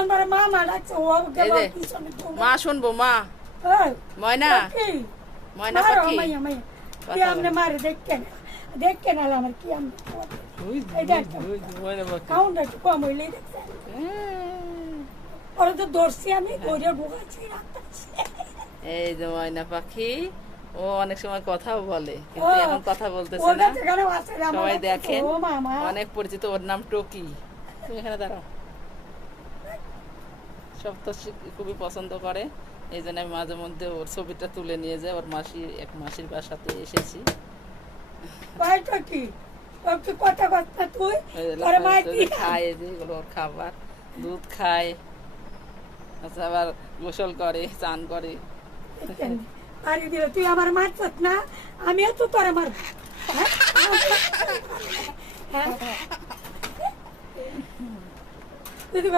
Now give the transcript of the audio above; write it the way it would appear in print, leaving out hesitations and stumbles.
আমার মামা ডাকছে ও গেল এই যে, পিছনে মা শুনবো মা এই ময়না কি ময়না মারো পাখি মাইয়া মাইয়া কথা কি আমনে বলো। মারে দেখকে না আমার কি আমনে ওই যে, এই দেখ ওই যে, ময়না পাখি কাউন্টার একটু কম হইলেই দেখছে ওরা তো ধরছি আমি ধরে ঢুকাচ্ছি রাখতেছি এই যে ময়না পাখি ও অনেক সময় কথাও বলে কিন্তু ও, এখন কথা বলতেছে ওর না কাছে কেন আছে রে, আমার সবাই কাছে দেখেন ও মামা অনেক পরিচিত ওর নাম টকি তুমি এখানে দাঁড়াও সব তো খুবই পছন্দ করে এই জন্য আমি মাঝে মধ্যে ওর ছবিটা তুলে নিয়ে যাই ওর এক মাসির বাসাতে এসেছি কয়টা কি তোর কি কথা কথা তুই এই যে তোর লাফালাফি মাইতি করে খায় এই যে এগুলো ওর খাবার দুধ খায় আচ্ছা আবার গোসল করে চান করে আরে দিল তুই আমার মারছত না আমিও তো তোরে মারব হ্যাঁ তুই তো